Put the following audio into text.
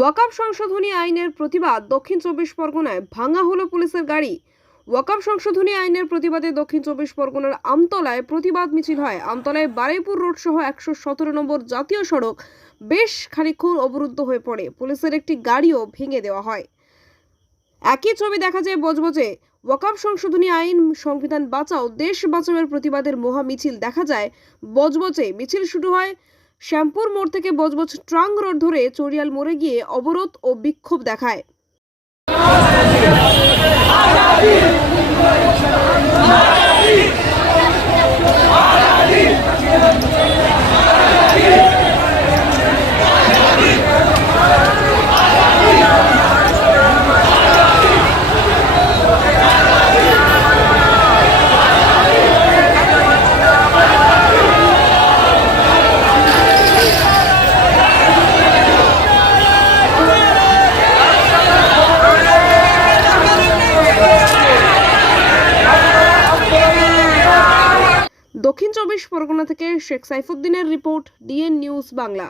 ওয়াকাব সংশোধনী আইনের প্রতিবাদ দক্ষিণ চব্বিশ পরগনায় ভাঙা হলো পুলিশের গাড়ি। ওয়াকাব সংশোধনী আইনের প্রতিবাদে দক্ষিণ চব্বিশ পরগনার আমতলায় প্রতিবাদ মিছিল হয়। আমতলায় বারুইপুর রোড সহ একশো সতেরো নম্বর জাতীয় সড়ক বেশ খানিক্ষণ অবরুদ্ধ হয়ে পড়ে। পুলিশের একটি গাড়িও ভেঙে দেওয়া হয়। একই ছবি দেখা যায় বজবজে। ওয়াকাব সংশোধনী আইন সংবিধান বাঁচাও, দেশ বাঁচাওয়ের প্রতিবাদের মহা মিছিল দেখা যায় বজবজে। মিছিল শুরু হয় শ্যামপুর মোড় থেকে বজবজ ট্রাং রোড ধরে চরিয়াল মোড়ে গিয়ে অবরোধ ও বিক্ষোভ দেখায়। দক্ষিণ চব্বিশ পরগনা থেকে শেখ সাইফুদ্দিনের রিপোর্ট ডিএন নিউজ বাংলা।